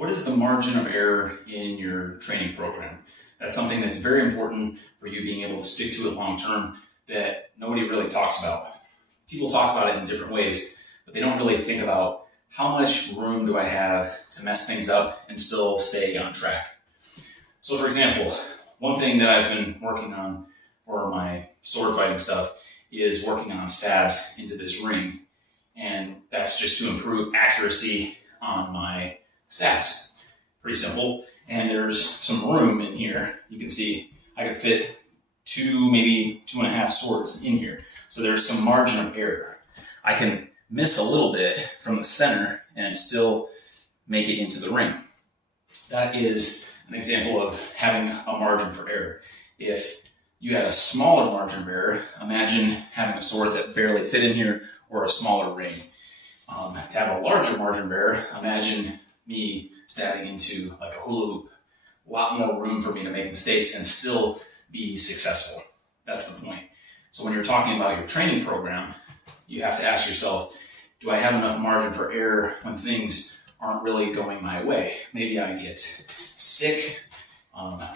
What is the margin of error in your training program? That's something that's very important for you being able to stick to it long term that nobody really talks about. People talk about it in different ways, but they don't really think about how much room do I have to mess things up and still stay on track. So for example, one thing that I've been working on for my sword fighting stuff is working on stabs into this ring. And that's just to improve accuracy on my stabs. Pretty simple. And there's some room in here. You can see I could fit maybe 2.5 swords in here. So there's some margin of error. I can miss a little bit from the center and still make it into the ring. That is an example of having a margin for error. If you had a smaller margin of error, imagine having a sword that barely fit in here or a smaller ring. To have a larger margin of error, imagine me stabbing into like a hula hoop. A lot more room for me to make mistakes and still be successful. That's the point. So when you're talking about your training program, you have to ask yourself, do I have enough margin for error when things aren't really going my way? Maybe I get sick.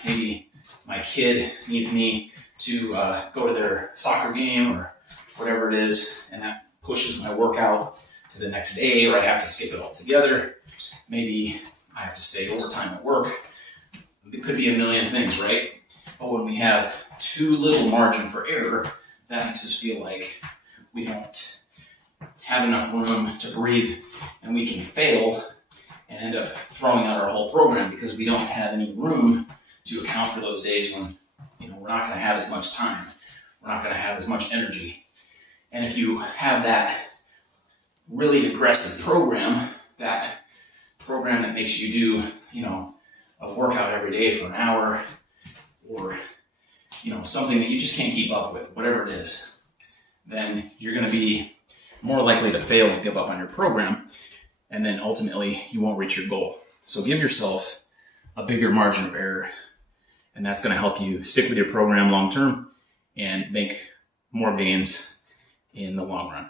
Maybe my kid needs me to go to their soccer game or whatever it is, and that pushes my workout to the next day, or I have to skip it altogether. Maybe I have to stay overtime at work. It could be a million things, right? But when we have too little margin for error, that makes us feel like we don't have enough room to breathe, and we can fail and end up throwing out our whole program because we don't have any room to account for those days when we're not going to have as much time, we're not going to have as much energy. And if you have that really aggressive program, that program that makes you do a workout every day for an hour, or something that you just can't keep up with, whatever it is, then you're going to be more likely to fail and give up on your program, and then ultimately you won't reach your goal. So give yourself a bigger margin of error, and that's going to help you stick with your program long term and make more gains in the long run.